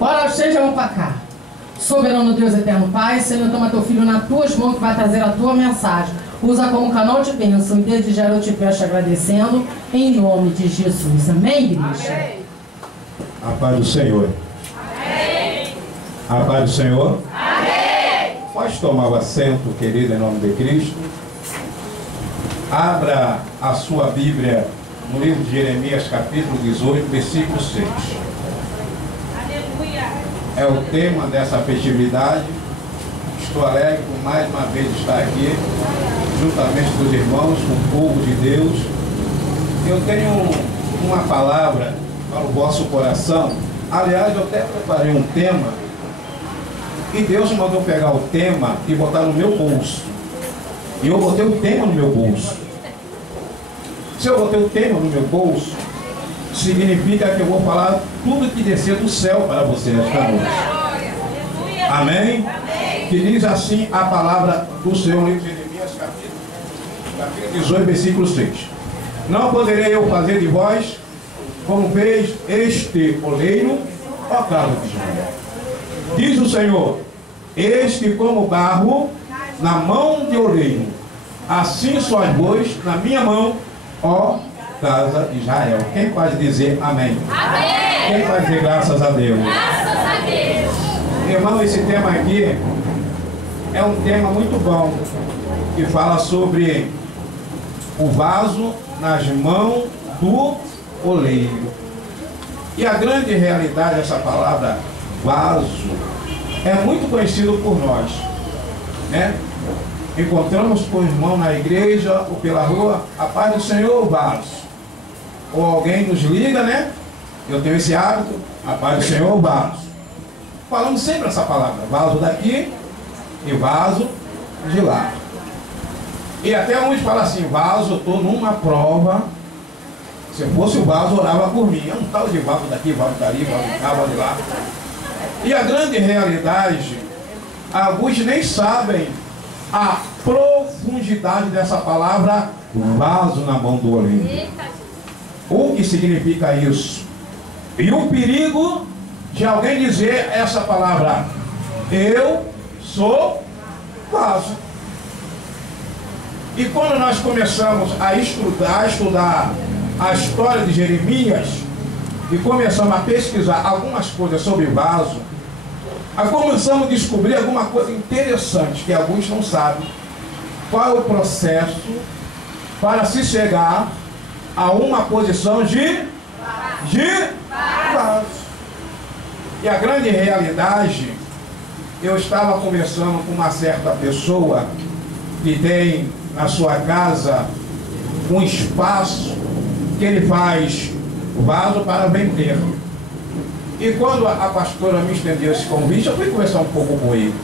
Ora, vocês já vão para cá. Soberano Deus Eterno Pai, Senhor, toma teu filho nas tuas mãos que vai trazer a tua mensagem. Usa como canal de bênção e desde já eu te peço agradecendo em nome de Jesus. Amém, igreja? Amém. A paz do Senhor. Amém. A paz do Senhor. Amém. Pode tomar o assento, querido, em nome de Cristo. Abra a sua Bíblia no livro de Jeremias, capítulo 18, versículo 6. Aleluia. É o tema dessa festividade. Estou alegre por mais uma vez estar aqui, juntamente com os irmãos, com o povo de Deus. Eu tenho uma palavra para o vosso coração. Aliás, eu até preparei um tema e Deus me mandou pegar o tema e botar no meu bolso. E eu botei o tema no meu bolso. Se eu botei o tema no meu bolso, significa que eu vou falar tudo que descer do céu para você esta noite. Amém? Que diz assim a palavra do Senhor, livro de Jeremias, capítulo 18, versículo 6. Não poderei eu fazer de vós como fez este oleiro, ó casa de Israel. Diz o Senhor, este como barro na mão de oleiro, assim sois vós na minha mão, ó casa de Israel. Quem pode dizer amém? Amém. Quem pode dizer graças a Deus? Graças a Deus. Irmão, esse tema aqui é um tema muito bom, que fala sobre o vaso nas mãos do oleiro. E a grande realidade dessa palavra vaso é muito conhecido por nós, né? Encontramos com o irmão na igreja ou pela rua, a paz do Senhor, vaso. Ou alguém nos liga, né? Eu tenho esse hábito, a paz do Senhor, vaso. Falamos sempre essa palavra, vaso daqui e vaso de lá. E até uns falam assim, vaso, eu estou numa prova. Se fosse o vaso, orava por mim. É um tal de vaso daqui, vaso dali, vaso de cá, vaso de lá. E a grande realidade, alguns nem sabem a profundidade dessa palavra vaso na mão do oleiro. O que significa isso? E o perigo de alguém dizer essa palavra, eu sou vaso. E quando nós começamos a estudar a história de Jeremias e começamos a pesquisar algumas coisas sobre vaso, começamos a descobrir alguma coisa interessante que alguns não sabem. Qual é o processo para se chegar a uma posição de vaso? E a grande realidade, eu estava conversando com uma certa pessoa que tem na sua casa um espaço que ele faz vaso para vender. E quando a pastora me estendeu esse convite, eu fui conversar um pouco com ele.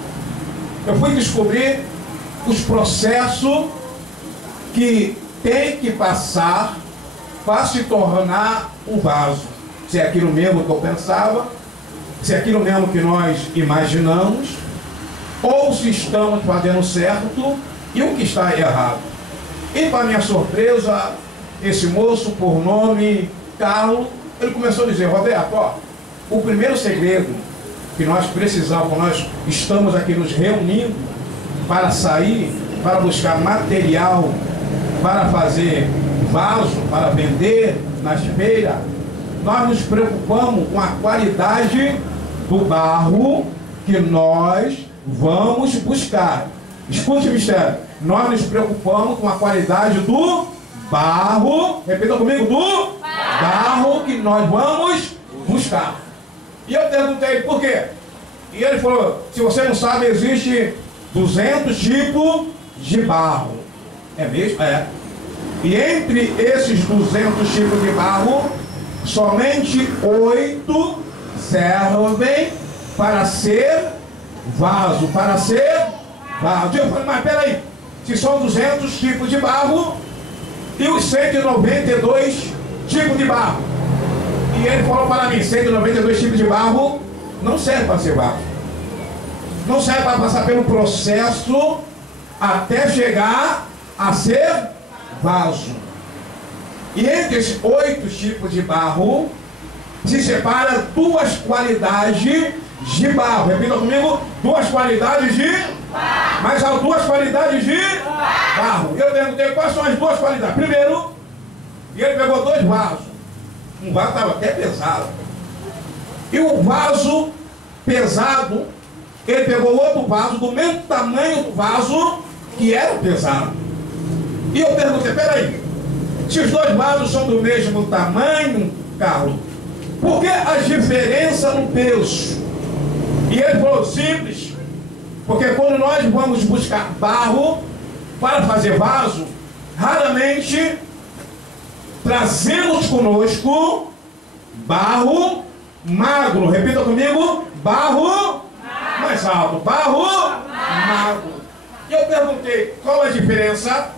Eu fui descobrir os processos que tem que passar para se tornar um vaso. Se é aquilo mesmo que eu pensava, se é aquilo mesmo que nós imaginamos, ou se estamos fazendo certo e o que está errado. E para minha surpresa, esse moço, por nome Carlos, ele começou a dizer, Roberto, ó, o primeiro segredo que nós precisamos, quando nós estamos aqui nos reunindo para sair, para buscar material, para fazer vaso, para vender nas feiras, nós nos preocupamos com a qualidade do barro que nós vamos buscar. Escute o mistério. Nós nos preocupamos com a qualidade do barro, repita comigo, do barro que nós vamos buscar. E eu perguntei por quê? E ele falou, se você não sabe, existe 200 tipos de barro. É mesmo? É. E entre esses 200 tipos de barro, somente 8 servem para ser vaso, para ser vaso. Eu falei, mas peraí, se são 200 tipos de barro e os 192 tipos de barro. E ele falou para mim, 192 tipos de barro não serve para ser vaso. Não serve para passar pelo processo até chegar a ser vaso. E entre esses 8 tipos de barro, se separa duas qualidades de barro. Repita comigo, duas qualidades de barro. Mas há duas qualidades de barro. Eu perguntei quais são as duas qualidades. Primeiro, ele pegou dois vasos. Um vaso estava até pesado. E o vaso pesado, ele pegou outro vaso do mesmo tamanho do vaso que era pesado. E eu perguntei, peraí, se os dois vasos são do mesmo tamanho, Carlos, por que a diferença no peso? E ele falou, simples, porque quando nós vamos buscar barro para fazer vaso, raramente trazemos conosco barro magro. Repita comigo, barro mais alto, barro magro. E eu perguntei, qual a diferença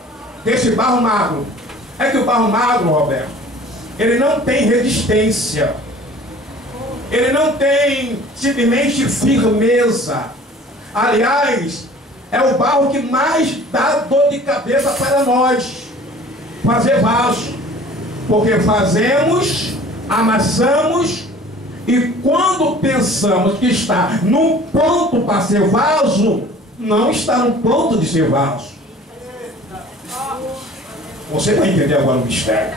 desse barro magro? É que o barro magro, Roberto, ele não tem resistência. Ele não tem simplesmente firmeza. Aliás, é o barro que mais dá dor de cabeça para nós fazer vaso. Porque fazemos, amassamos, e quando pensamos que está no ponto para ser vaso, não está no ponto de ser vaso. Você vai entender agora o mistério.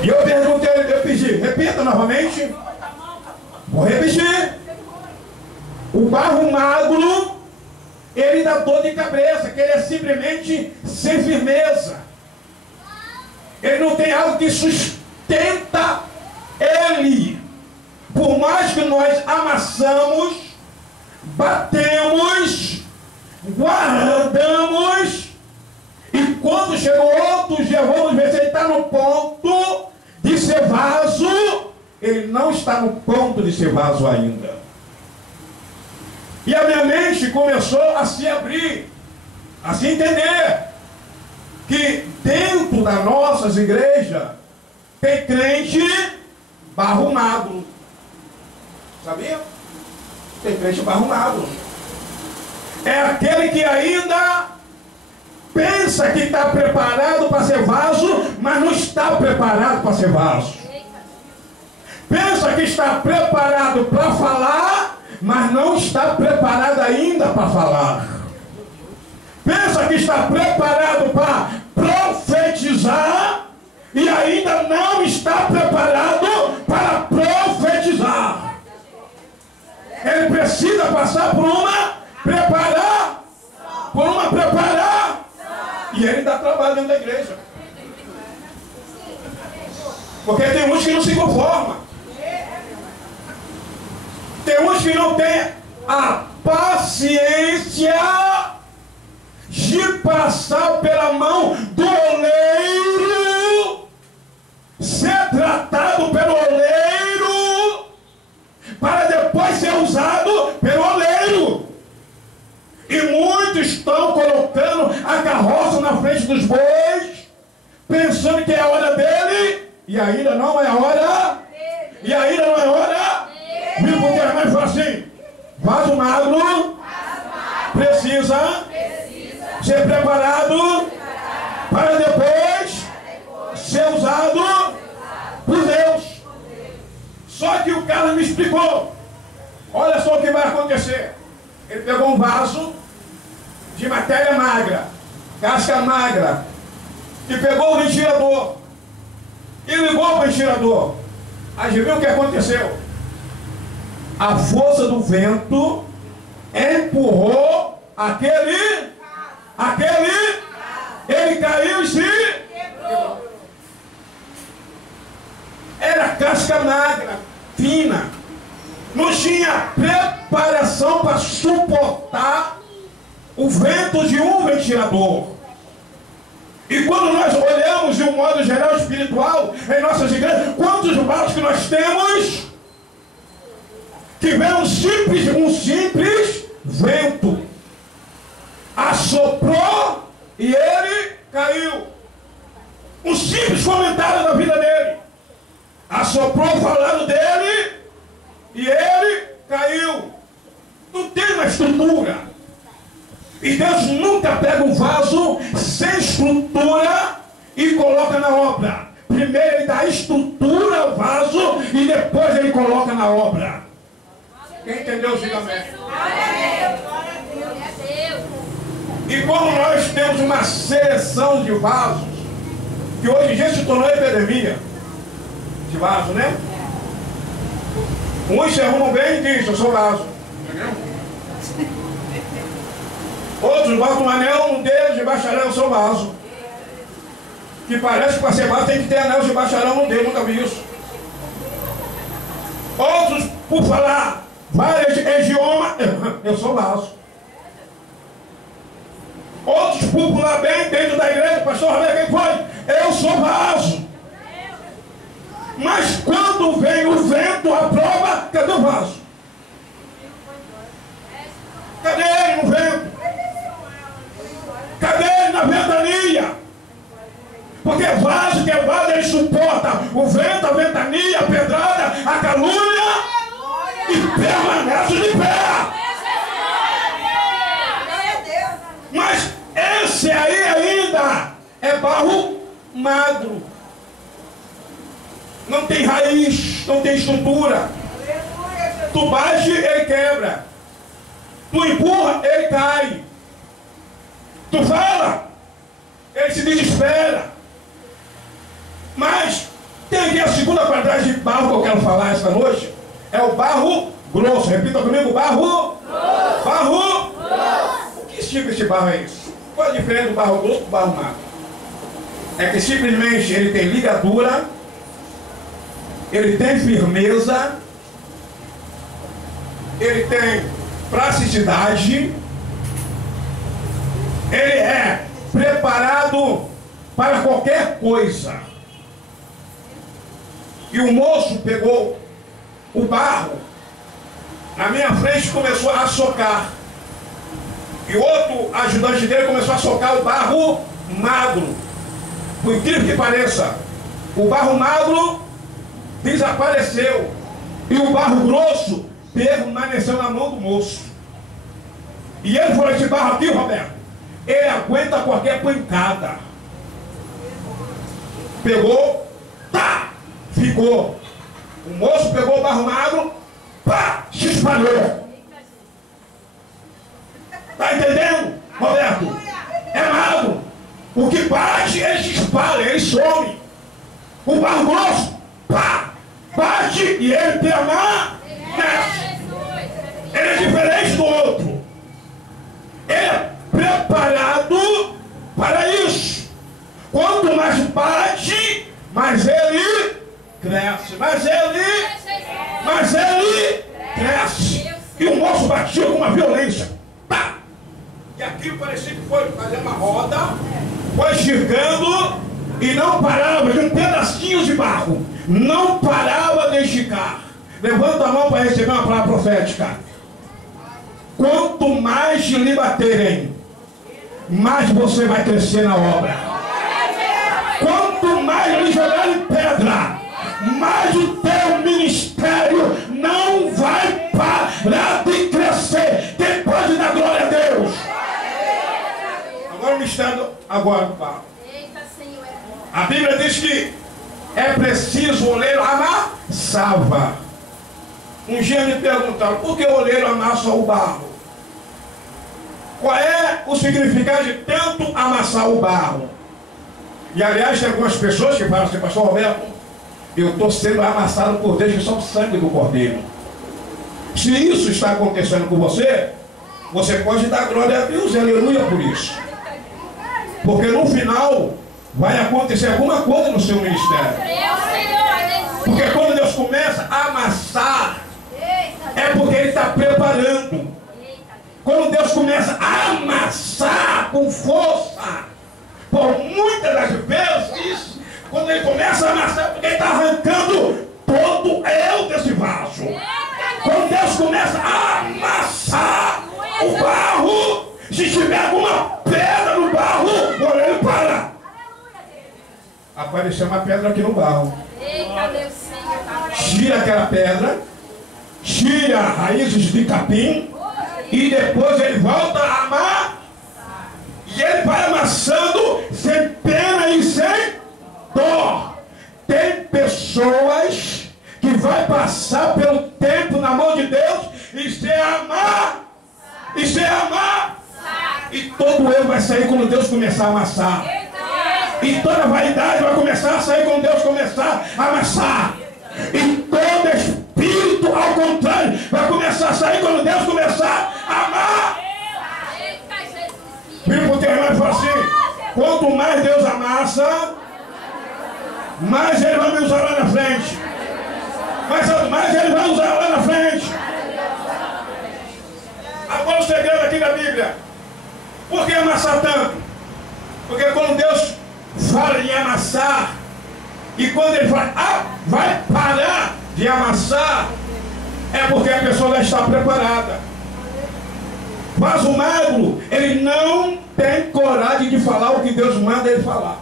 E eu perguntei, eu pedi, repita novamente. Vou repetir. O barro magro, ele dá dor de cabeça, que ele é simplesmente sem firmeza. Ele não tem algo que sustenta ele. Por mais que nós amassamos, batemos, guardamos, e quando chega outro dia, vamos ver se ele está no ponto de ser vaso. Ele não está no ponto de ser vaso ainda. E a minha mente começou a se abrir, a se entender que dentro das nossas igrejas tem crente barro magro. Sabia? Tem crente barro magro. É aquele que ainda pensa que está preparado para ser vaso, mas não está preparado para ser vaso. Pensa que está preparado para falar, mas não está preparado ainda para falar. Pensa que está preparado para profetizar e ainda não está preparado para profetizar. Ele precisa passar por uma preparar, e ele dá trabalho dentro da igreja. Porque tem uns que não se conformam. Tem uns que não têm a paciência de passar pela mão do oleiro, ser tratado pelo oleiro, para depois ser usado pelo oleiro. E muitos estão colocando a carroça na frente dos bois, pensando que é a hora dele, e ainda não é a hora, e ainda não é a hora. Viu porque a mãe fala assim, vaso magro precisa ser preparado para depois ser usado por Deus. Só que o cara me explicou. Olha só o que vai acontecer. Ele pegou um vaso de matéria magra, casca magra, e pegou o ventilador e ligou o ventilador. Adivinha o que aconteceu? A força do vento empurrou aquele, ele caiu e se quebrou. Era casca magra, fina, não tinha preparação para suportar o vento de um ventilador. E quando nós olhamos de um modo geral espiritual em nossas igrejas, quantos vasos que nós temos que vem um simples vento, assoprou e ele caiu. Um simples comentário da vida dele, assoprou falando dele e ele caiu. Não tem uma estrutura. E Deus nunca pega um vaso sem estrutura e coloca na obra. primeiro ele dá estrutura ao vaso e depois ele coloca na obra. Quem entendeu, diga amém. E como nós temos uma seleção de vasos, que hoje em dia se tornou epidemia de vaso, né? Uns se arrumam bem e dizem, eu sou vaso. Entendeu? Outros botam um anel no dedo de bacharel, eu sou vaso. Que parece que para ser vaso tem que ter anel de bacharel no dedo, nunca vi isso. Outros, por falar vários idiomas, eu sou vaso. Outros, por pular bem dentro da igreja, pastor Roberto, quem foi? Eu sou vaso. Mas quando vem o vento, a prova, cadê o vaso? Cadê ele no vento? Cadê ele na ventania? Porque vaso que é vaso, ele suporta o vento, a ventania, a pedrada, a calúnia e permanece de pé. Mas esse aí ainda é barro magro. Não tem raiz, não tem estrutura. Tu bate, ele quebra. Tu empurra, ele cai. Tu fala, ele se desespera. Mas tem aqui a segunda qualidade de barro que eu quero falar esta noite. É o barro grosso. Repita comigo, barro grosso. Barro grosso. Que tipo de barro é esse? Qual a diferença do barro grosso para o barro magro? É que simplesmente ele tem ligadura, ele tem firmeza, ele tem plasticidade, ele é preparado para qualquer coisa. E o moço pegou o barro na minha frente e começou a socar. E outro ajudante dele começou a socar o barro magro. Por incrível que pareça, o barro magro desapareceu e o barro grosso permaneceu na mão do moço. E ele falou: esse barro aqui, Roberto, ele aguenta qualquer pancada. Pegou, tá, ficou. O moço pegou o barro magro, pá, se espalhou. Tá entendendo, Roberto? É magro. O que bate, ele se espalha, ele some. O barro grosso, pá, bate e ele permanece. Ele é diferente do outro. Ele é preparado para isso. Quanto mais bate, mais ele cresce. Mais ele cresce. E o moço batia com uma violência. Pá! E aquilo parecia que foi fazer uma roda, foi esticando e não parava de um pedacinho de barro. Não parava de esticar. Levanta a mão para receber uma palavra profética. Quanto mais lhe baterem, mais você vai crescer na obra. Quanto mais lhe jogarem pedra, mais o teu ministério não vai parar de crescer. Quem pode dar glória a Deus? Agora o ministério, agora, Paulo. A Bíblia diz que é preciso o oleiro amassava. Um dia me perguntaram, por que o oleiro amassa o barro? Qual é o significado de tanto amassar o barro? E aliás, tem algumas pessoas que falam assim: pastor Roberto, eu estou sendo amassado por Deus, que só o sangue do Cordeiro. Se isso está acontecendo com você, você pode dar glória a Deus e aleluia por isso. Porque no final vai acontecer alguma coisa no seu ministério. Porque quando Deus começa a amassar, é porque Ele está preparando. Quando Deus começa a amassar com força, por muitas das vezes, quando Ele começa a amassar, é porque Ele está arrancando todo eu desse vaso. Quando Deus começa a amassar o barro, se tiver alguma pedra no barro, o oleiro para. Apareceu uma pedra aqui no barro. Tira aquela pedra, tira raízes de capim e depois ele volta a amar. E ele vai amassando sem pena e sem dor. pessoas que vai passar pelo tempo na mão de Deus e se amar. E se amar. E todo erro vai sair quando Deus começar a amassar. E toda vaidade vai começar a sair quando Deus começar a amassar. E todo espírito, ao contrário, vai começar a sair quando Deus começar a amar. Vira para o teu irmão e fala assim: quanto mais Deus amassa, mais Ele vai me usar lá na frente. Mais Ele vai usar lá na frente. Agora o segredo aqui da Bíblia. Por que amassar tanto? Porque quando Deus fala em amassar, e quando Ele vai parar de amassar, é porque a pessoa já está preparada. Mas o magro, ele não tem coragem de falar o que Deus manda ele falar.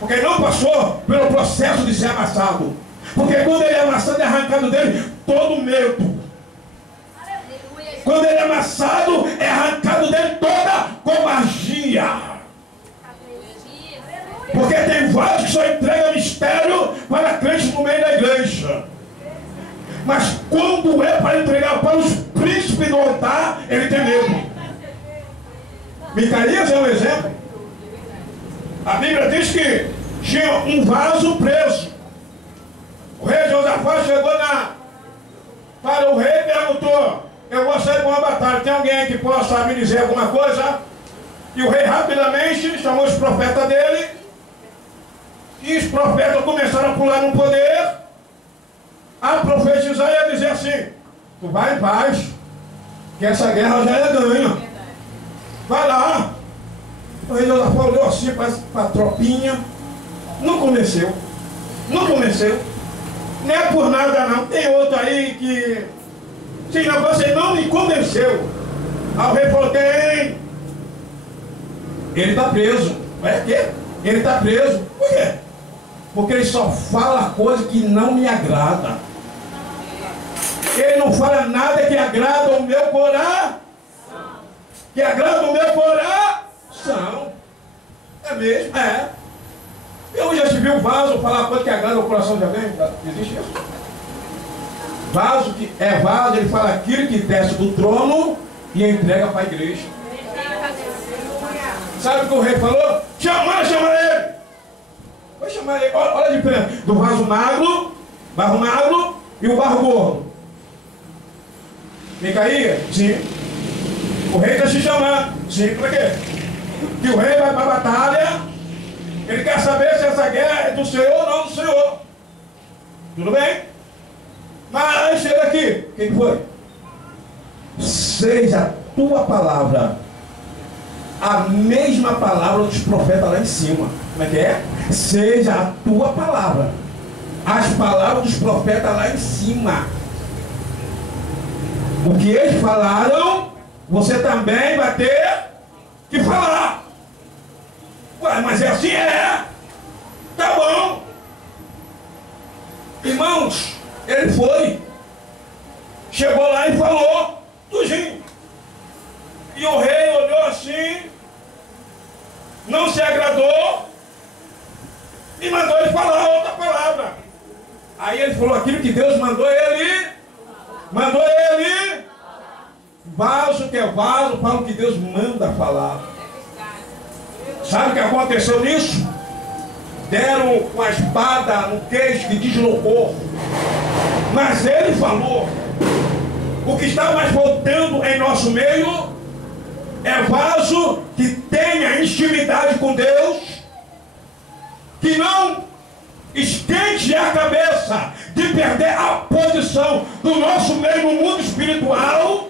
Porque ele não passou pelo processo de ser amassado. Porque quando ele é amassado, é arrancado dele todo o medo. Quando ele é amassado, é arrancado dele toda a covardia. Porque tem vários que só entregam mistério para crentes no meio da igreja. Mas quando é para entregar para os príncipes do altar, ele tem medo. Micaías é um exemplo. A Bíblia diz que tinha um vaso preso. O rei Josafá chegou para o rei e perguntou: eu vou sair para uma batalha, tem alguém que possa me dizer alguma coisa? E o rei rapidamente chamou os profetas dele. E os profetas começaram a pular no poder, a profetizar e a dizer assim: tu vai em paz, que essa guerra já é ganha. Vai lá. O rei Josafá olhou assim para a tropinha. Não convenceu. Não convenceu. Não é por nada não. Tem outro aí que... sim, não, você não me convenceu. Aí o rei falou: tem. Ele está preso. É quê? Ele está preso. Por quê? Porque ele só fala coisa que não me agrada. Ele não fala nada que agrada o meu coração. Que agrada o meu coração. É mesmo? É. Eu já te vi um vaso falar coisa que agrada o coração de alguém? Existe isso? Vaso que é vaso, ele fala aquilo que desce do trono e entrega para a igreja. Sabe o que o rei falou? Chama ele! Vai chamar ele. Olha a diferença do vaso magro e o barro gordo. Micaías? Sim. O rei está se chamando. Sim, para quê? Que o rei vai para a batalha. Ele quer saber se essa guerra é do Senhor ou não do Senhor. Tudo bem? Mas chega aqui. Quem foi? Seja a tua palavra a mesma palavra dos profetas lá em cima. Como é que é? Seja a tua palavra as palavras dos profetas lá em cima. O que eles falaram, você também vai ter que falar. Ué, mas é assim? É. Tá bom. Irmãos, ele foi. Chegou lá e falou tudinho. E o rei olhou assim, não se agradou e mandou ele falar outra palavra. Aí ele falou aquilo que Deus mandou ele. Mandou ele. Vaso que é vaso, fala o que Deus manda falar. Sabe o que aconteceu nisso? Deram com a espada no queixo que deslocou. Mas ele falou. O que está mais voltando em nosso meio é vaso que tenha intimidade com Deus, que não esquente a cabeça de perder a posição do nosso meio no mundo espiritual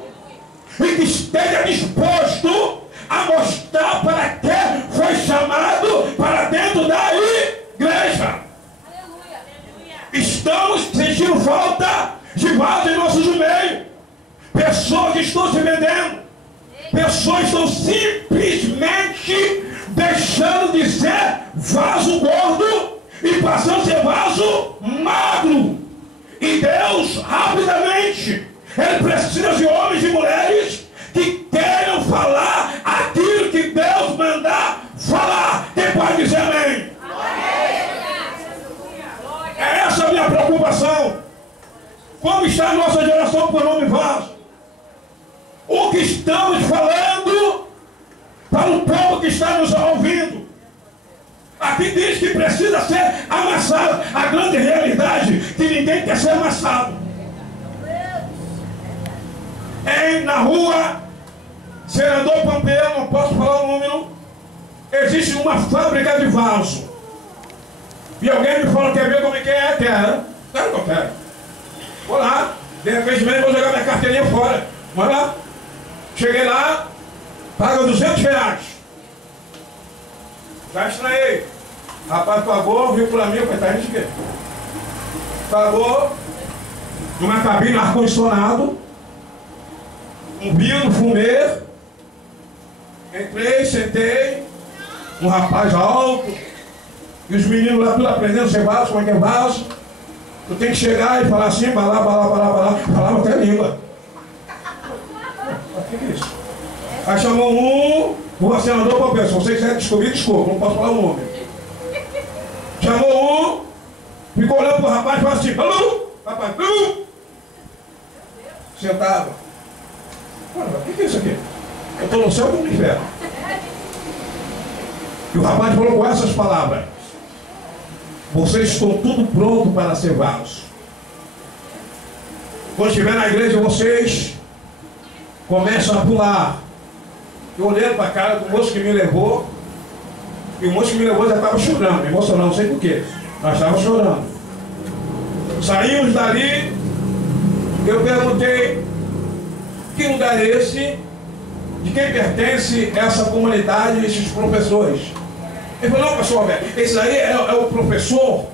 e que esteja disposto a mostrar para que foi chamado para dentro da igreja. Aleluia. Estamos sentindo falta de vaso em nossos meios. Pessoas que estão se vendendo. Pessoas estão simplesmente deixando de ser vaso gordo e passando a ser vaso magro. E Deus, rapidamente, Ele precisa de homens e mulheres que queiram falar aquilo que Deus mandar falar. Quem pode dizer amém? Como está a nossa geração por nome vaso? O que estamos falando para o povo que está nos ouvindo? Aqui diz que precisa ser amassado. A grande realidade é que ninguém quer ser amassado. Na rua Senador Pompeu, não posso falar o número, existe uma fábrica de vaso. E alguém me fala, quer ver como é que é? Quero. Claro que eu quero. Vou lá, de repente mesmo vou jogar minha carteirinha fora. Vai lá. Cheguei lá, paga R$200. Já estranhei. Rapaz pagou, viu pra mim, tá gente que pagou numa cabine ar-condicionado, um bio fumê. Entrei, sentei, um rapaz alto, e os meninos lá tudo aprendendo a ser vaso, como é que é vaso. Tu tem que chegar e falar assim, balá, falava até a língua. O que é isso? Aí chamou o senador Pompeu, se vocês quiserem descobrir, desculpa, não posso falar o nome. Chamou ficou olhando pro rapaz e falou assim, alô, rapaz, sentava. Olha, o que é isso aqui? Eu estou no céu ou no inferno? E o rapaz falou com essas palavras: vocês estão tudo pronto para ser vasos. Quando estiver na igreja, vocês começam a pular. Eu olhei para a cara do moço que me levou, e o moço que me levou já estava chorando, me emocionando, não sei porquê, mas estava chorando. Saímos dali, eu perguntei: que lugar é esse? De quem pertence essa comunidade, esses professores? Ele falou: não, pastor Alberto, esse aí é o professor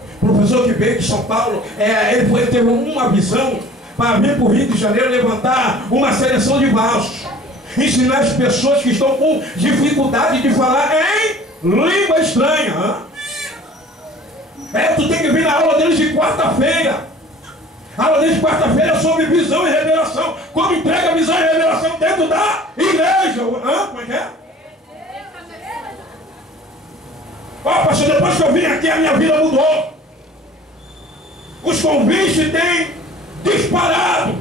que veio de São Paulo. Ele teve uma visão para vir para o Rio de Janeiro levantar uma seleção de vasos, ensinar as pessoas que estão com dificuldade de falar em língua estranha. Tu tem que vir na aula deles de quarta-feira. A aula deles de quarta-feira é sobre visão e revelação. Como entrega a visão e revelação dentro da igreja. Como é que é? Pastor, depois que eu vim aqui, a minha vida mudou. Os convites têm disparado.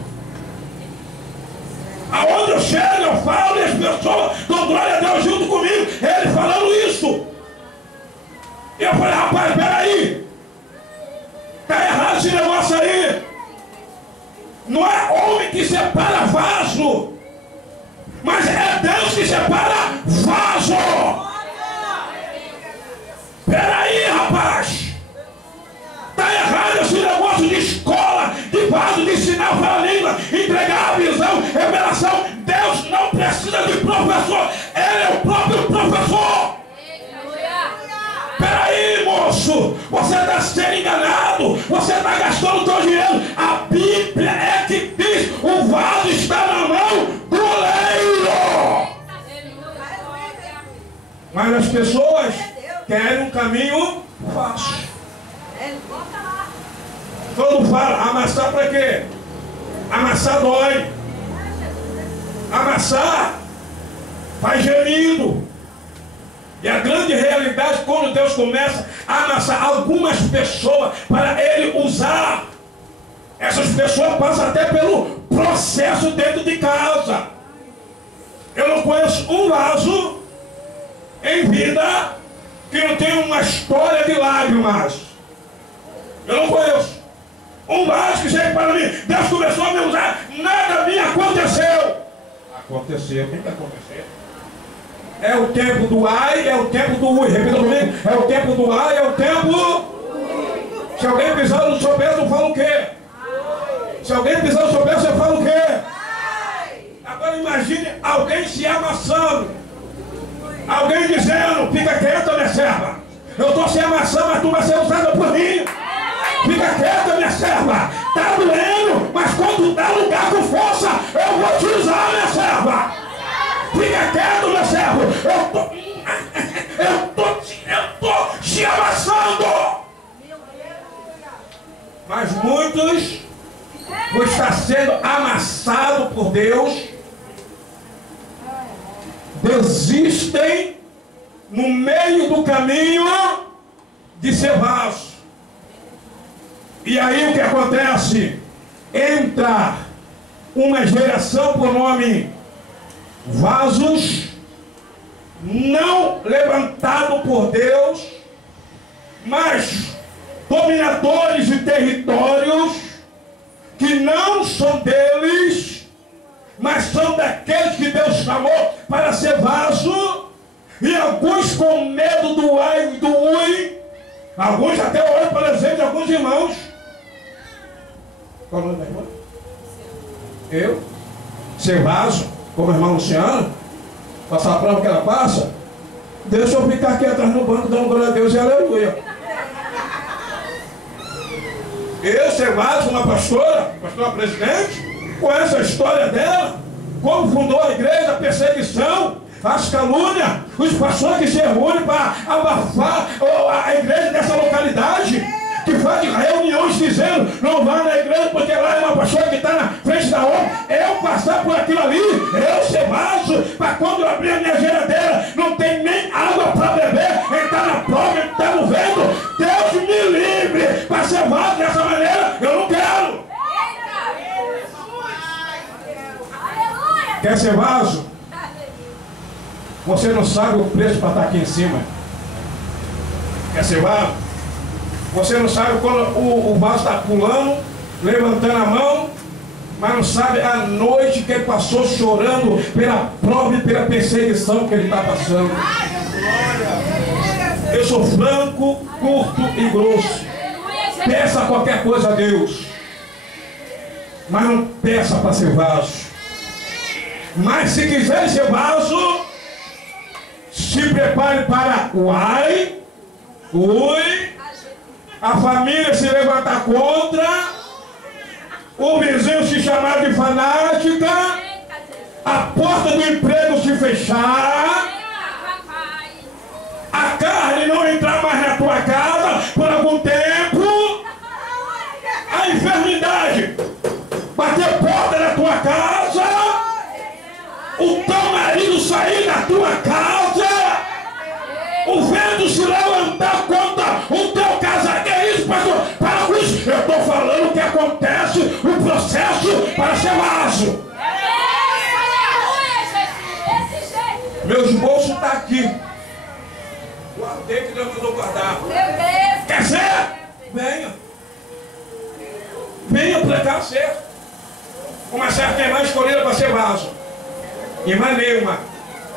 Aonde eu chego, eu falo e as pessoas dão glória a Deus junto comigo. Ele falando isso. E eu falei: rapaz, peraí. Está errado esse negócio aí. Não é homem que separa vaso, mas é Deus que separa vaso. Peraí, rapaz. Está errado esse negócio de escola, de vaso, de ensinar a falar a língua, entregar a visão, revelação. Deus não precisa de professor, Ele é o próprio professor. Peraí, moço, você está sendo enganado, você está gastando o seu dinheiro. A Bíblia é que diz: o vaso está na mão do oleiro. Mas as pessoas querem um caminho fácil. Quando fala amassar, para quê? Amassar dói. Amassar faz gemido. E a grande realidade, quando Deus começa a amassar algumas pessoas para Ele usar, essas pessoas passam até pelo processo dentro de casa. Eu não conheço um vaso em vida que não tem uma história de lágrimas. Eu não conheço um vaso que chega para mim: Deus começou a me usar, nada me aconteceu. Aconteceu, tem que acontecer. É o tempo do ai, é o tempo do ui. Repita comigo: é o tempo do ai, é o tempo. Se alguém pisar no seu pé, tu fala o quê? Se alguém pisar no seu pé, você fala o quê? Agora imagine alguém se amassando. Alguém dizendo: fica quieta, minha serva. Eu estou se amassando, mas tu vai ser usada por mim. Fica quieta, minha serva. Está doendo, mas quando dá lugar com força, eu vou te usar, minha serva. Fica quieto, meu servo. Eu tô te amassando. Mas muitos por estar sendo amassado por Deus desistem no meio do caminho de ser vaso. E aí o que acontece? entra uma geração por nome vasos, não levantado por Deus, mas dominadores de territórios que não são deles, mas são daqueles que Deus chamou para ser vaso, e alguns com medo do ai e do ui, alguns até olham para exemplo de alguns irmãos. Qual o nome da irmã? Eu? Ser vaso, como a irmã Luciana, passar a prova que ela passa, deixa eu ficar aqui atrás no banco dando glória a Deus e aleluia. Eu ser vaso, uma pastora presidente, com essa história dela, como fundou a igreja, a perseguição, as calúnias, os pastores que se reúnem para abafar a igreja dessa localidade, que fazem reuniões dizendo, não vá na igreja porque lá é uma pastora que está na frente da obra. Eu passar por aquilo ali, eu ser vaso, para quando eu abrir a minha geladeira, não tem nem água para beber, entrar na prova, entrar no vento. Deus me livre para ser vaso dessa maneira, eu não quero. Quer ser vaso? Você não sabe o preço para estar aqui em cima. Quer ser vaso? Você não sabe quando o vaso está pulando, levantando a mão, mas não sabe a noite que ele passou chorando pela prova e pela perseguição que ele está passando. Eu sou franco, curto e grosso. Peça qualquer coisa a Deus, mas não peça para ser vaso. Mas se quiser ser vaso, se prepare para o ai, ui, a família se levantar contra, o vizinho se chamar de fanática, a porta do emprego se fechar, a carne não entrar mais na tua casa por algum tempo, a enfermidade bater porta na tua casa, o teu marido sair da tua casa, o vento se levantar contra o teu casamento. É isso, pastor? Para com isso. Eu estou falando o que acontece, o processo para ser vaso. Meu esboço está aqui. Guardei que Deus mandou guardar. Quer ser? Venha. Venha para cá ser. Uma certa irmã escolhida para ser vaso. Irmã Neuma,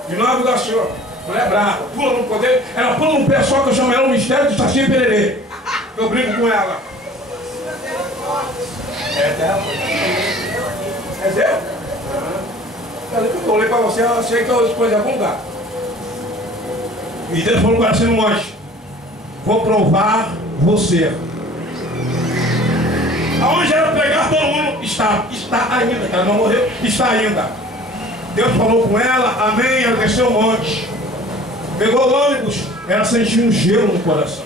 de Nova Iguaçu. Mulher brava, pula no poder, ela pula no pé só que eu chamo ela no mistério de Saci Pererê. Eu brinco com ela. É dela? É dela? Eu olhei para você, eu sei que eu escolhi em algum lugar. E Deus falou para você no monte: vou provar você. Aonde ela pegar, todo mundo está ainda, ela não morreu, está ainda. Deus falou com ela, amém, ela desceu o monte. Pegou o ônibus, ela sentiu um gelo no coração.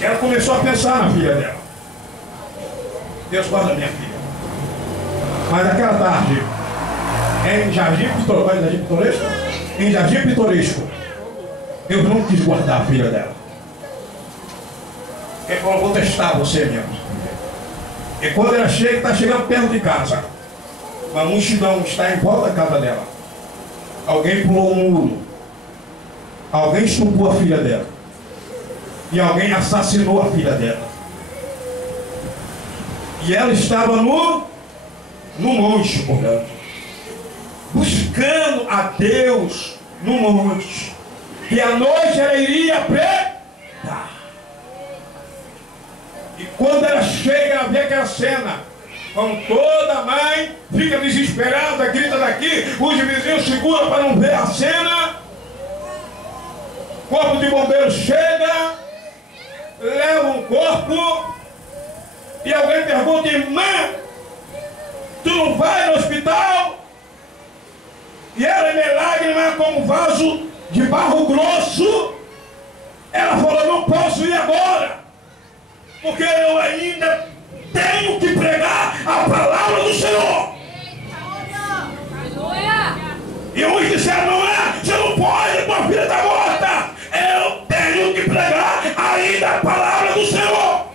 Ela começou a pensar na filha dela. Deus guarda minha filha. Mas naquela tarde, em Jardim Pitoresco, em Jardim Pitoresco, Deus não quis guardar a filha dela. Ele falou: vou testar você mesmo. E quando ela chega, está chegando perto de casa, uma multidão está em volta da casa dela. Alguém pulou um muro. Alguém estuprou a filha dela. E alguém assassinou a filha dela. E ela estava no monte, portanto, buscando a Deus no monte. E à noite ela iria pregar. E quando ela chega, ela vê aquela cena. Como toda mãe fica desesperada, grita daqui, os vizinhos seguram para não ver a cena. O corpo de bombeiro chega, leva um corpo, e alguém pergunta: irmã, tu não vai no hospital? E ela, em lágrima, como vaso de barro grosso, ela falou: não posso ir agora, porque eu ainda tenho que pregar a palavra do Senhor. E uns disseram: não é, você não pode, tua filha está morta. Eu tenho que pregar ainda a palavra do Senhor.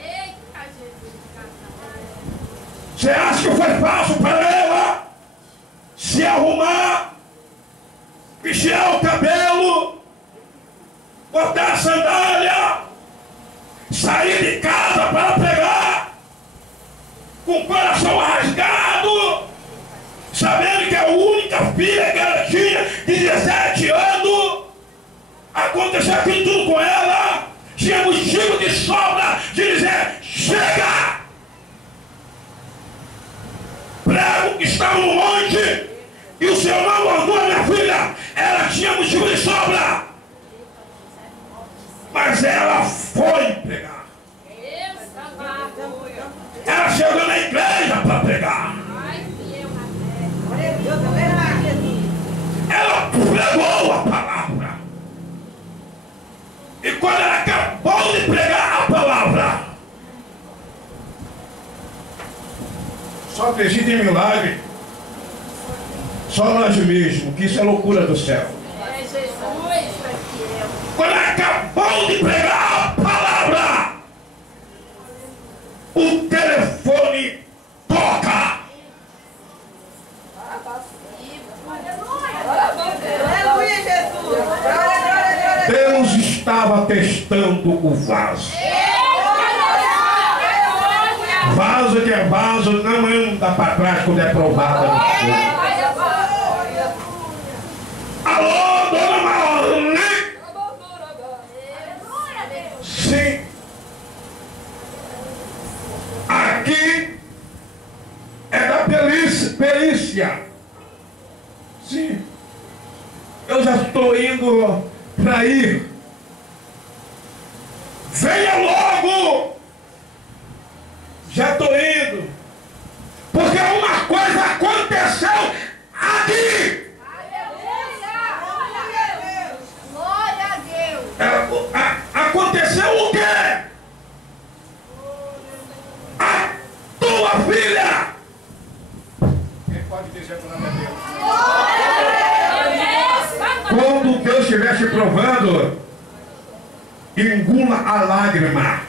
Acho que foi fácil para ela se arrumar, pichear o cabelo, botar a sandália, sair de casa para pregar, com o coração rasgado, sabendo que a única filha que ela tinha, de 17 anos, aconteceu aquilo tudo com ela, tinha motivo de sobra de dizer: chega! Prego que estava no monte e o Senhor não mandou a minha filha. Ela tinha motivo de sobra, mas ela foi pregar. Ela chegou na igreja para pregar. Ela pregou a palavra. E quando ela acabou de pregar a palavra, só acredita em milagre só nós mesmos, que isso é loucura do céu. Quando ela acabou de pregar a palavra, o telefone toca. Deus estava testando o vaso. Vaso que é vaso não anda para trás quando é provado. Alô, dona Marlene? Sim. Aqui é da perícia. Sim. Eu já estou indo para ir. Venha logo! Já estou indo. Porque uma coisa aconteceu aqui. Glória a Deus. Aconteceu o quê? A tua filha. Quem pode dizer glória a Deus? Quando Deus estiver te provando, engula a lágrima.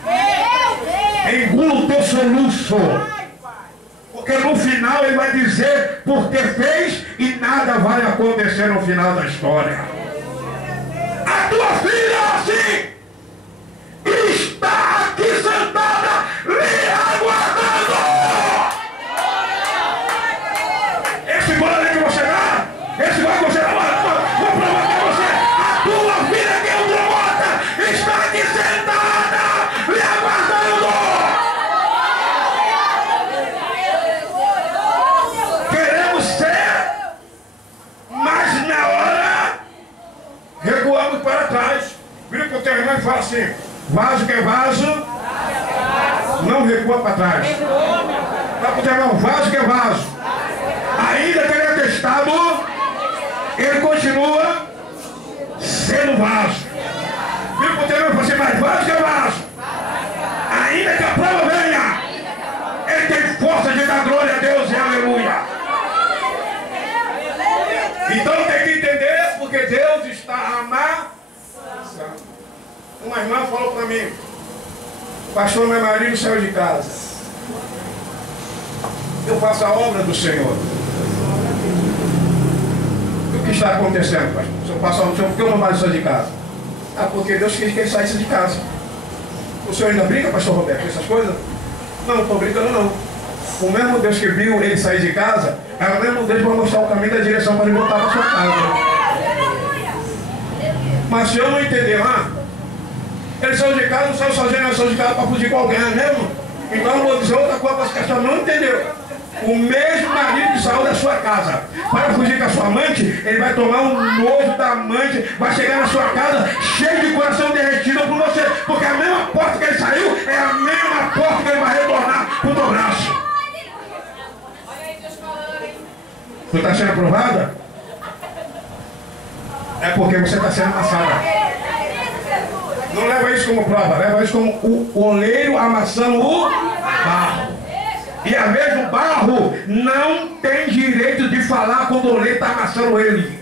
Engula o teu soluço. Porque no final ele vai dizer porque fez e nada vai acontecer no final da história. A tua filha assim está aqui sentada lhe aguardando. Esse gole que você dá, esse gole que você dá, vou provar para você. A tua filha que é um demônio está aqui sentada lhe aguardando. Queremos ser, mas na hora recuamos para trás. Vira para o teu irmão e fala assim: vaso que é vaso, não recua para trás. Vai para o teu irmão: vaso que é vaso, ainda que ele é testado, ele continua sendo vaso. Vira para o teu irmão e fala assim: mas vaso que é vaso, ainda que a prova venha, ele tem força de dar glória a Deus e aleluia. Então tem que entender, porque Deus está amassando. Uma irmã falou para mim: pastor, meu marido saiu de casa. Eu faço a obra do Senhor. O que está acontecendo, pastor? Se eu faço a obra do Senhor, por que o meu marido saiu de casa? Ah, porque Deus quis que ele saísse de casa. O senhor ainda brinca, pastor Roberto, com essas coisas? Não, não estou brincando não. O mesmo Deus que viu ele sair de casa, é o mesmo Deus que vai mostrar o caminho da direção para ele voltar para sua casa. Mas se eu não entender, ele saiu de casa, não saiu sozinho, não saiu de casa para fugir com alguém, não é mesmo? Então eu vou dizer outra coisa para essa questão, não entendeu? O mesmo marido que saiu da sua casa para fugir com a sua amante, ele vai tomar um nojo da amante, vai chegar na sua casa cheio de coração derretido por você, porque a mesma porta que ele saiu é a mesma porta que ele vai retornar para o teu braço. Tu está sendo aprovada? É porque você está sendo amassada. Não leva isso como prova, leva isso como o oleiro amassando o barro. E às vezes o barro não tem direito de falar quando o oleiro está amassando ele.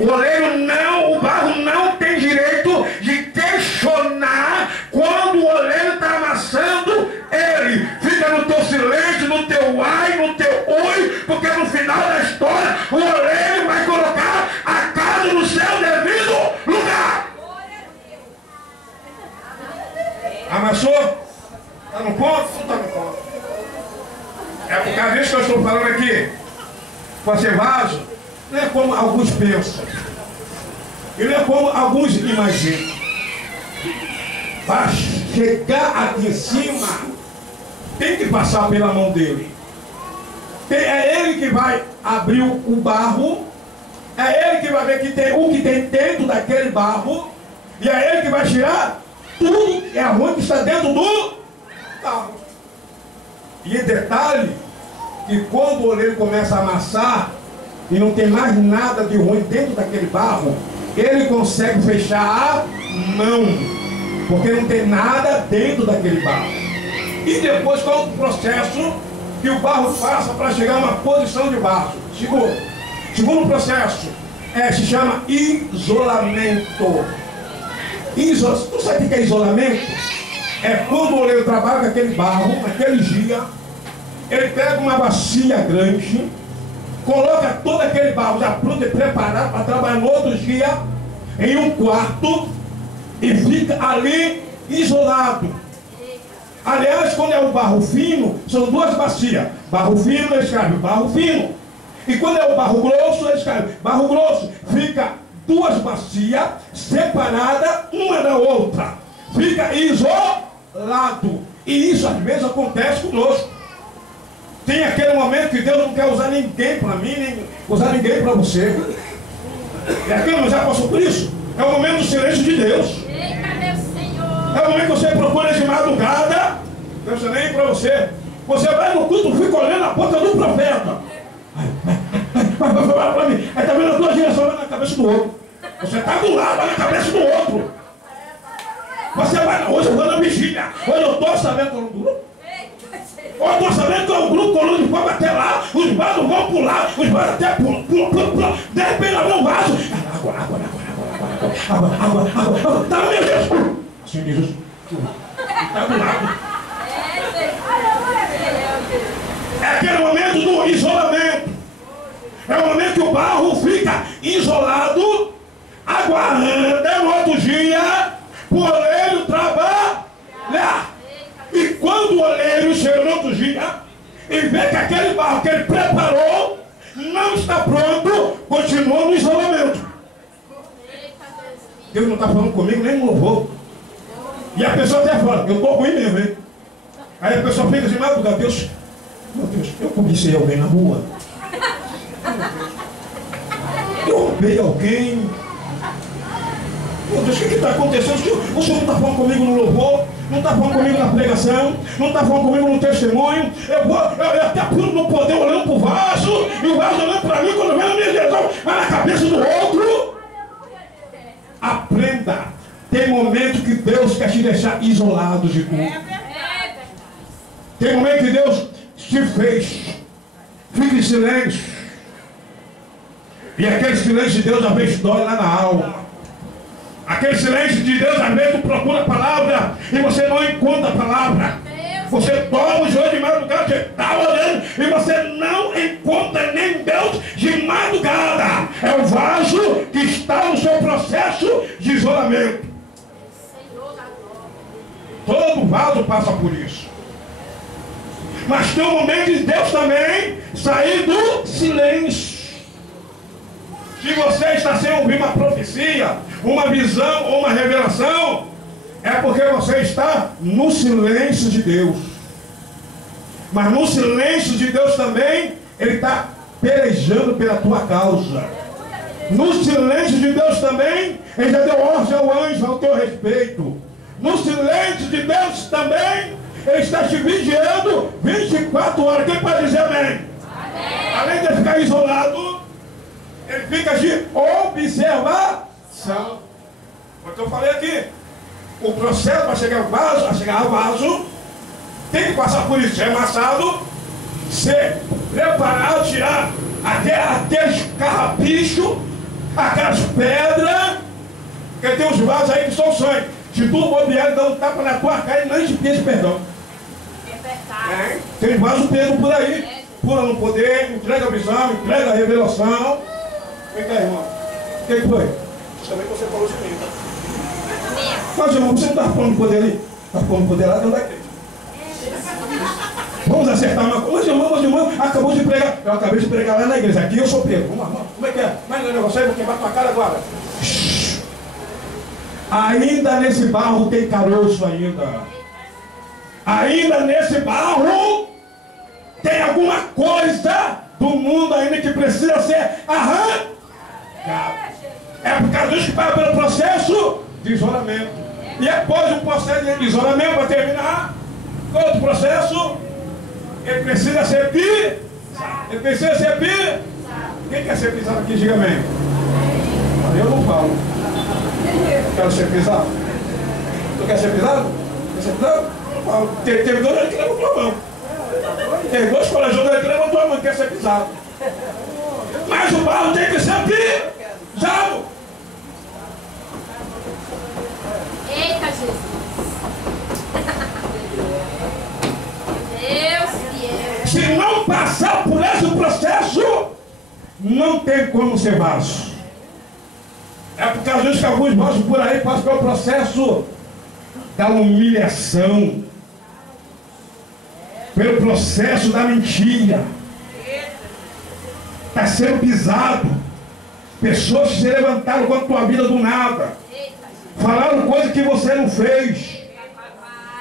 O barro não tem direito de questionar quando o oleiro está amassando ele. Fica no teu silêncio, no teu ar. É por causa disso que eu estou falando aqui. Para ser vaso, não é como alguns pensam. E não é como alguns imaginam. Para chegar aqui em cima, tem que passar pela mão dele. É ele que vai abrir o barro. É ele que vai ver o que tem dentro daquele barro. E é ele que vai tirar tudo que é ruim que está dentro do barro. E detalhe, que quando o oleiro começa a amassar e não tem mais nada de ruim dentro daquele barro, ele consegue fechar a mão, porque não tem nada dentro daquele barro. E depois qual o processo que o barro passa para chegar a uma posição de vaso? Segundo processo, se chama isolamento. Tu sabe o que é isolamento? É quando o oleiro trabalha com aquele barro, naquele dia, ele pega uma bacia grande, coloca todo aquele barro já pronto e preparado para trabalhar no outro dia, em um quarto, e fica ali isolado. Aliás, quando é o barro fino, são duas bacias. Barro fino, ele escreve barro fino. E quando é o barro grosso, ele escreve barro grosso. Fica duas bacias separadas uma da outra. Fica isolado. E isso às vezes acontece conosco. Tem aquele momento que Deus não quer usar ninguém para mim, nem usar ninguém para você. E aquele não já passou por isso? É o momento do silêncio de Deus. Eita, meu Senhor. É o momento que você procura de madrugada. Deus não nem para você. Você vai no culto, fica olhando a boca do profeta. Aí está vendo as duas direções na cabeça do outro. Você está do lado, na cabeça do outro. Você vai, hoje eu vou na vigília. Hoje eu estou sabendo que eu não grupo. Hoje eu estou sabendo que é um grupo coluna de fogo até lá. Os vasos vão pular. Os vasos até pulam. De repente abre um vaso. Água. Tá, meu Deus. Assim diz isso. Está do lado. É aquele momento do isolamento. É o momento que o barro fica isolado, aguardando no outro dia o oleiro trabalhar. E quando o oleiro chega no outro dia e vê que aquele barro que ele preparou não está pronto, continua no isolamento. Deus não está falando comigo nem no louvor. E a pessoa até fala, eu estou ruim mesmo, hein? Aí a pessoa fica assim, mas Deus, meu Deus, eu comecei alguém na rua. Eu roubei alguém. Meu Deus, o que está acontecendo? O Senhor não está falando comigo no louvor, não está falando comigo na pregação, não está falando comigo no testemunho. Eu até pulo no poder olhando para o vaso, e o vaso olhando para mim quando vem na minha direção, mas na cabeça do outro. Aprenda. Tem momento que Deus quer te deixar isolado de tudo. Tem momento que Deus te fez. Fique em silêncio. E aquele silêncio de Deus às vezes dói lá na alma. Aquele silêncio de Deus às vezes tu procura a palavra e você não encontra a palavra. Você toma o joelho de madrugada, você está olhando e você não encontra nem Deus de madrugada. É o vaso que está no seu processo de isolamento. Todo vaso passa por isso. Mas tem um momento de Deus também sair do silêncio. Se você está sem ouvir uma profecia, uma visão ou uma revelação, é porque você está no silêncio de Deus. Mas no silêncio de Deus também, Ele está pelejando pela tua causa. No silêncio de Deus também, Ele já deu ordem ao anjo ao teu respeito. No silêncio de Deus também, Ele está te vigiando 24 horas. Quem pode dizer amém? Amém. Além de ficar isolado, Ele fica de observação. Porque eu falei aqui, o processo para chegar ao vaso, tem que passar por isso, ser amassado, ser preparado, tirar aqueles carrapichos, aquelas pedras, porque tem uns vasos aí que são sangue. Se tu bobear, ele dá um tapa na tua cara e não te pede perdão. É verdade. Tem vaso Pedro por aí, pula no poder, entrega a visão, entrega a revelação. Vem cá, irmão. O que foi? Também você falou de mim, tá? Mas, irmão, você não está falando do poder ali? Está falando do poder lá dentro da igreja. Vamos acertar uma coisa. Mas, irmão, acabou de pregar. Eu acabei de pregar lá na igreja. Aqui eu sou Pedro. Como é que é? Mas não é negócio aí, vou queimar tua cara agora. Ainda nesse barro tem caroço ainda. Ainda nesse barro tem alguma coisa do mundo ainda que precisa ser arrancada. É por causa disso que vai pelo processo de isolamento. E após o processo de isolamento, para terminar, outro processo, ele precisa ser pisado. Ele precisa ser pisado. Quem quer ser pisado aqui, diga amém. Eu não falo. Quero ser pisado. Tu quer ser pisado? Quer ser pisado? Não falo. Teve dois ali que levantou a mão. Tem dois colegianos ali que levantou a mão, quer ser pisado. Mas o barro tem que ser pisado. Eita, Jesus. Deus fiel. Se não passar por esse processo, não tem como ser vaso. É por causa disso que alguns vasos por aí passam pelo processo da humilhação, pelo processo da mentira. Está sendo pisado. Pessoas que se levantaram contra a tua vida do nada. Falaram coisas que você não fez.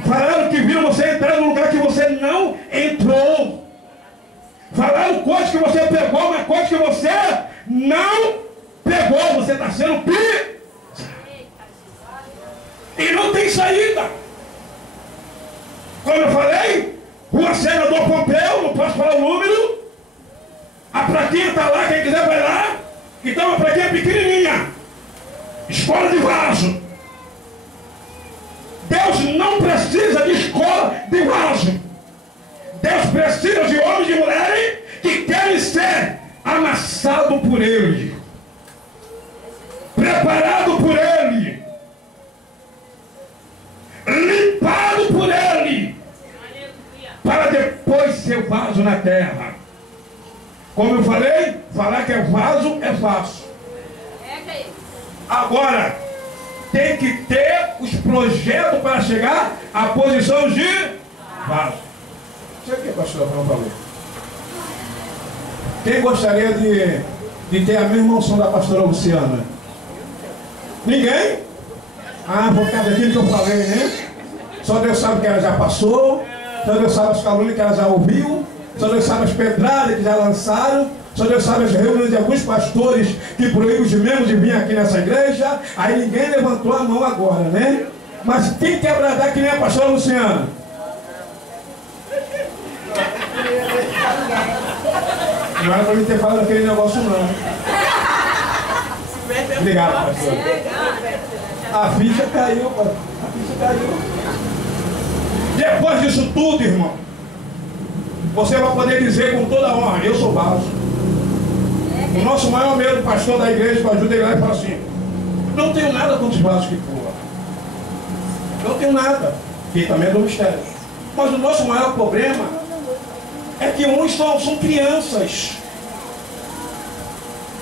Falaram que viram você entrar num lugar que você não entrou. Falaram coisas que você pegou, mas coisas que você não pegou. Você está sendo pisado. E não tem saída. Como eu falei, Rua Senador Pompeu, não posso falar o número. A plaquinha está lá, quem quiser vai lá. Então uma plaquinha pequenininha. Escola de vaso. Deus não precisa de escola de vaso. Deus precisa de homens e mulheres que querem ser amassados por Ele, preparado por Ele, limpado por Ele, para depois ser vaso na terra. Como eu falei, falar que é vaso é fácil. Agora, tem que ter os projetos para chegar à posição de vaso. Isso aqui, pastor, por favor. Quem gostaria de ter a mesma unção da pastora Luciana? Ninguém? Ah, por causa daquilo que eu falei, né? Só Deus sabe que ela já passou. Só Deus sabe as calúnias que ela já ouviu. Só Deus sabe as pedradas que já lançaram. Só Deus sabe as reuniões de alguns pastores que proíbem os membros de vir aqui nessa igreja. Aí ninguém levantou a mão agora, né? Mas quem quer bradar que nem a pastora Luciana? Não era para mim ter falado aquele negócio não. Obrigado, pastor. A ficha caiu, pastor. A ficha caiu. Depois disso tudo, irmão, você vai poder dizer com toda a honra: eu sou vaso. O nosso maior medo, pastor da igreja, para ajudar ele, fala assim: não tenho nada contra os vasos que pulam. Não tenho nada. Que também é do mistério. Mas o nosso maior problema é que uns são crianças.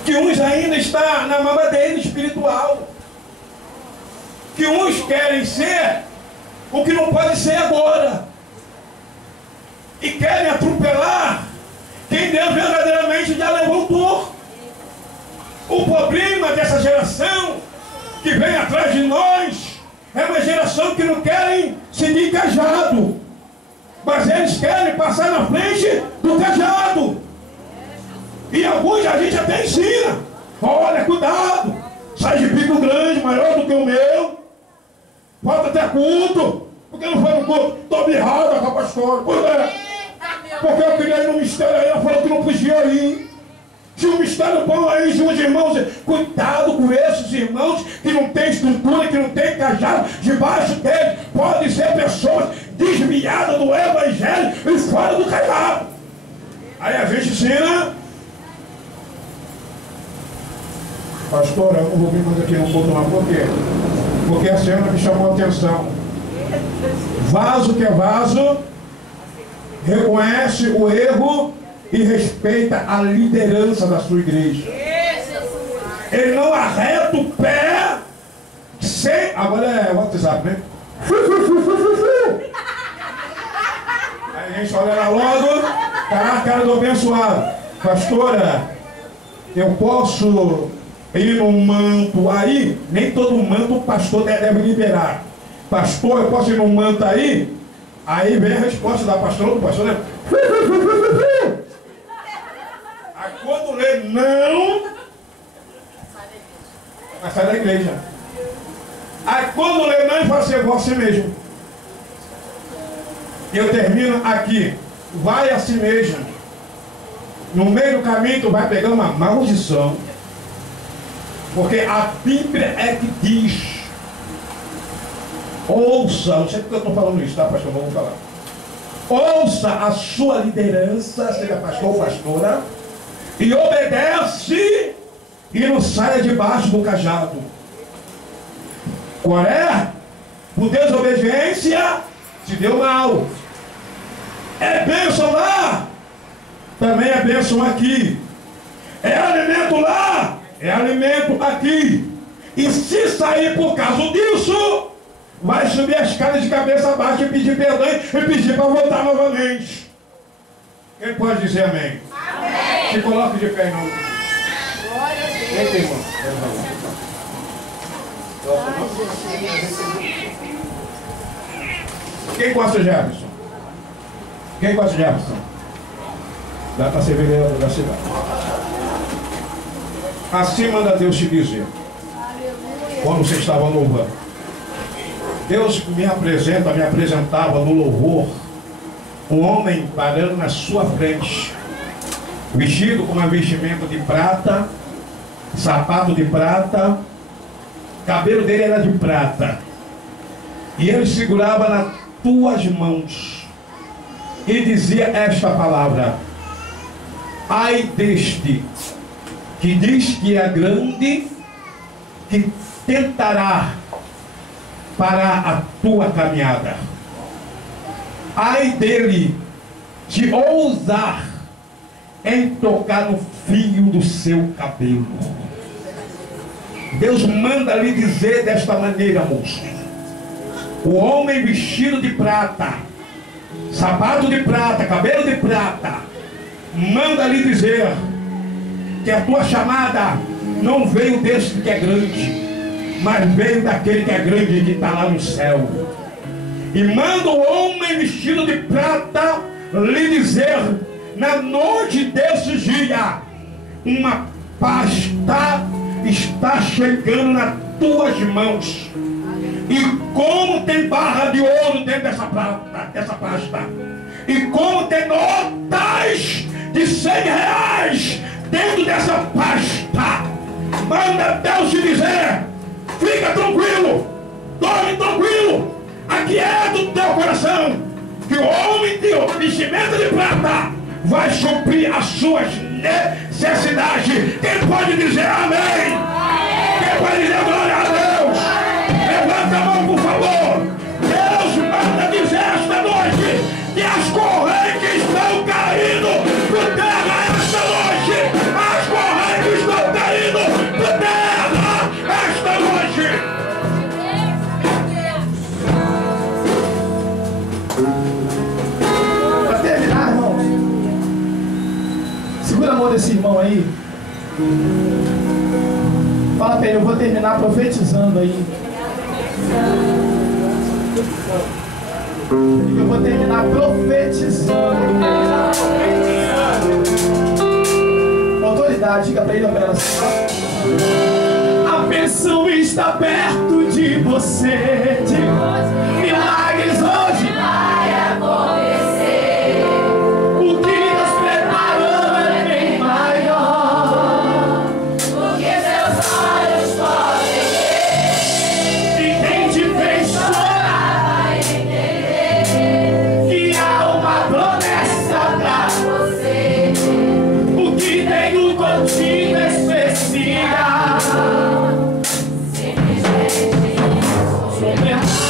Que uns ainda estão na mamadeira espiritual. Que uns querem ser o que não pode ser agora. E querem atropelar quem Deus verdadeiramente já levantou. O problema dessa geração que vem atrás de nós é uma geração que não querem seguir cajado, mas eles querem passar na frente do cajado. E alguns a gente até ensina: olha, cuidado, sai de pico grande, maior do que o meu, falta até culto, porque não foi no culto, estou birrada com a pastora. Por quê? Porque eu queria ir no mistério aí, ela falou que não podia ir. Se o mistério bom aí, se os irmãos, cuidado com esses irmãos que não tem estrutura, que não tem cajado, debaixo deles podem ser pessoas desviadas do evangelho e fora do cajado. Aí a gente ensina: pastor, eu não vou vir mais aqui no culto não. Por quê? Porque a senhora me chamou a atenção. Vaso que é vaso reconhece o erro e respeita a liderança da sua igreja. Ele não arreta o pé sem... Agora é WhatsApp, né? Aí a gente olha lá logo. Cara do abençoado. Pastora, eu posso ir num manto aí? Nem todo manto o pastor deve liberar. Pastor, eu posso ir num manto aí? Aí vem a resposta da pastora, do pastor, né? Aí quando lê não, vai sair da igreja. Aí quando lê não, ele fala assim, vou assim mesmo. Eu termino aqui. Vai assim mesmo. No meio do caminho tu vai pegar uma maldição. Porque a Bíblia é que diz. Ouça, não sei porque eu estou falando isso, tá, pastor? Vamos falar. Ouça a sua liderança, seja pastor ou pastora, e obedece e não saia debaixo do cajado. Qual é? Por desobediência se deu mal. É bênção lá, também é bênção aqui. É alimento lá, é alimento aqui. E se sair por causa disso, vai subir as escadas de cabeça abaixo e pedir perdão e pedir para voltar novamente. Quem pode dizer amém? Amém. Se coloque de pé em nome de Deus. Glória a Deus. Eita, irmão. Quem gosta de Jefferson? Quem gosta de Jefferson? Dá para ser vereador da cidade. Assim manda Deus te dizer. Quando você estava louvando, Deus me apresentava no louvor um homem parando na sua frente, vestido com uma vestimenta de prata, sapato de prata, cabelo dele era de prata, e ele segurava nas tuas mãos e dizia esta palavra: ai deste que diz que é grande, que tentará parar a tua caminhada. Ai dele de ousar em tocar no fio do seu cabelo. Deus manda lhe dizer desta maneira, moço: o homem vestido de prata, sapato de prata, cabelo de prata, manda lhe dizer que a tua chamada não veio desse que é grande, mas veio daquele que é grande e que está lá no céu. E manda o homem vestido de prata lhe dizer, na noite desse dia, uma pasta está chegando nas tuas mãos. E como tem barra de ouro dentro dessa pasta, e como tem notas de R$100 dentro dessa pasta, manda Deus te dizer: fica tranquilo, dorme tranquilo, aquieta o teu coração, que o homem de vestimenta de prata vai suprir as suas necessidades. Quem pode dizer amém? Quem pode dizer glória a Deus? Levanta a mão, por favor. Deus manda dizer esta noite que as correntes estão caindo por terra esta noite. As correntes estão caindo por terra esta noite. Para terminar, irmãos, segura a mão desse irmão aí. Fala para ele: eu vou terminar profetizando aí. Eu vou terminar profetizando. Autoridade, diga para ele ou para ela assim: a bênção está perto de você. Milagres hoje vai acontecer. O que Deus preparou é bem maior do que seus olhos podem ver. E quem te fez chorar vai entender que há uma promessa pra você. O que tenho contigo é especial, simplesmente sobrenatural.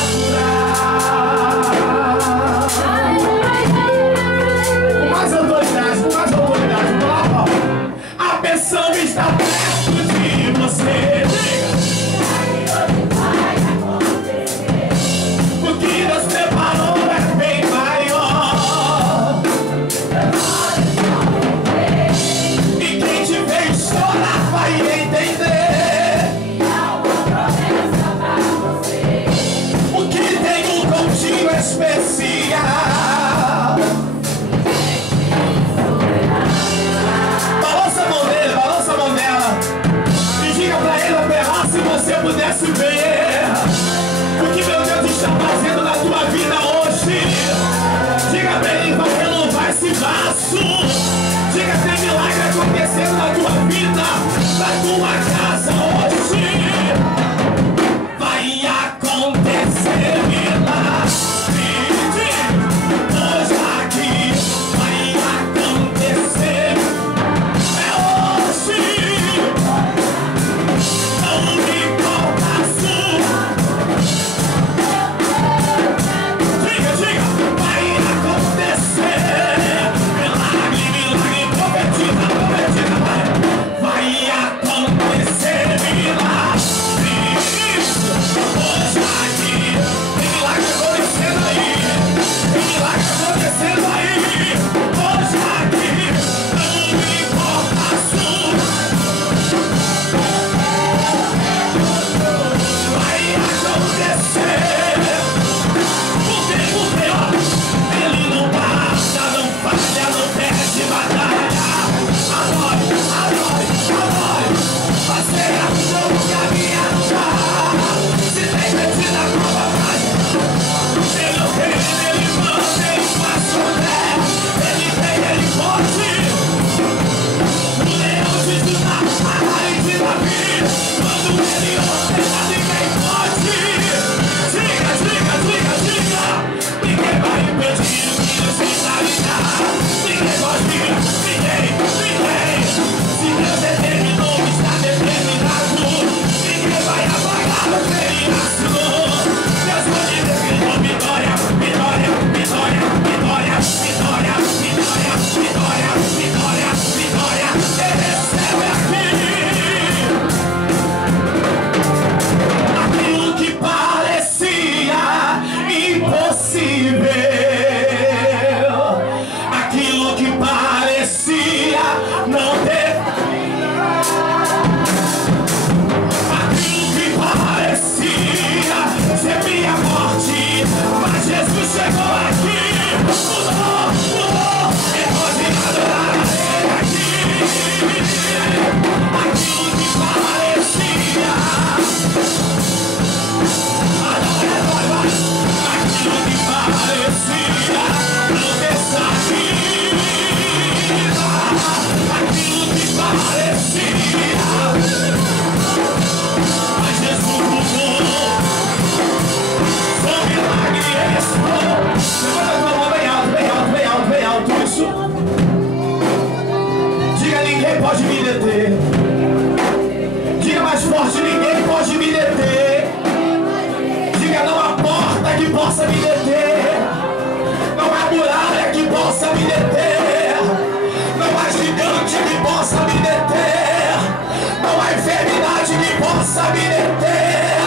tua casa hoje vai acontecer milagre. Hoje aqui vai acontecer. É hoje. Não me importa a sua. Diga, diga, vai acontecer. Milagre, milagre, profetiza, profetiza, vai. Vai acontecer milagre. Hoje aqui tem milagre acontecendo aí. Tem milagre acontecendo aí. Hoje aqui não me importa a sua. Vai acontecer. Porque, ó, ele não basta, não falha, não perde batalha. Adore, adore, adore. Fazer a mão que a minha não dá. Se tem medida, prova mais. Ele não tem, ele manda, ele faz chover. Ele tem, ele pode. O leão de Judá, a raiz de Davi. Quando ele ordena, ninguém pode. Diga, diga, diga, diga. Ninguém vai impedir o que Deus finalizar. Ninguém pode, ninguém, ninguém. Se Deus determinou, está determinado. Ninguém vai apagar o que ele assinou. Deus pode decretar vitória, vitória, vitória, vitória, vitória, vitória, vitória, vitória, vitória. Ele recebe aqui. Aquilo que parecia impossível, aquilo que parecia não ter, aquilo que parecia ser minha morte, mas Jesus chegou aqui, mudou, mudou, e pode adorar ele aqui. Aquilo que parecia, adora, adora, aquilo que parecia não ter saída, aquilo que parecia, mas Jesus mudou. Seu milagre restou. Levanta a mão bem alto, bem alto, bem alto, bem alto, isso. Diga, ninguém pode me deter. Diga mais forte, ninguém pode me deter. Diga, não há porta que possa me deter. Não há muralha que possa me deter. Não há gigante que possa me deter. Não há enfermidade que possa me deter.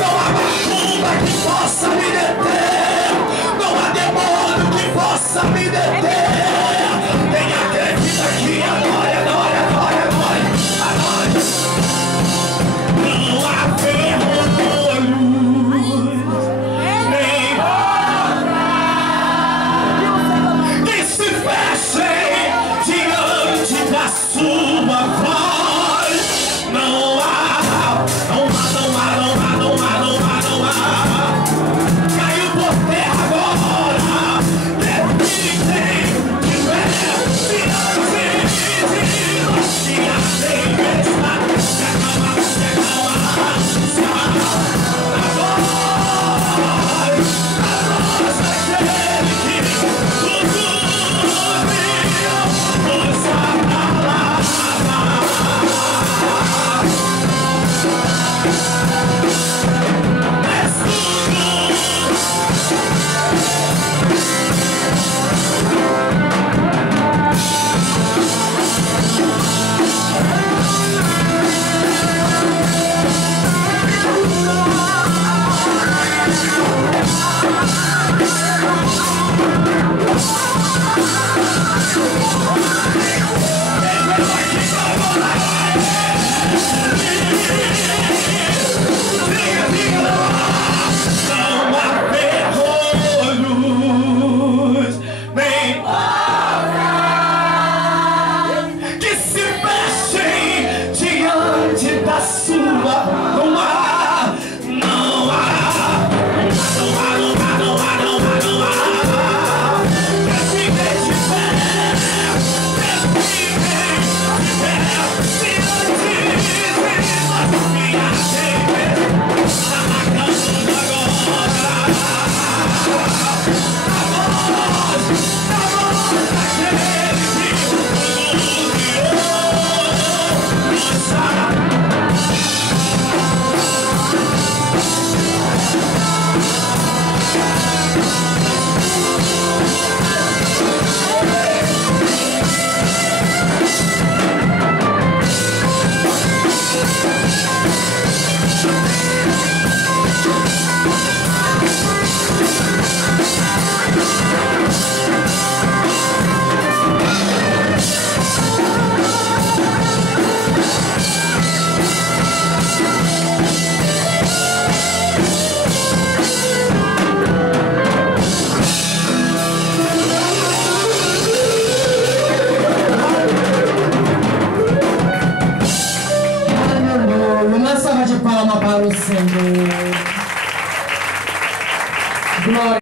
Não há macumba que possa me deter. Não há demônio que possa me deter. Quem acredita aqui, adore, adore, adore, adore, adore. Não há vergonhos, nem que se fechem diante da sua voz. Não há Senhor.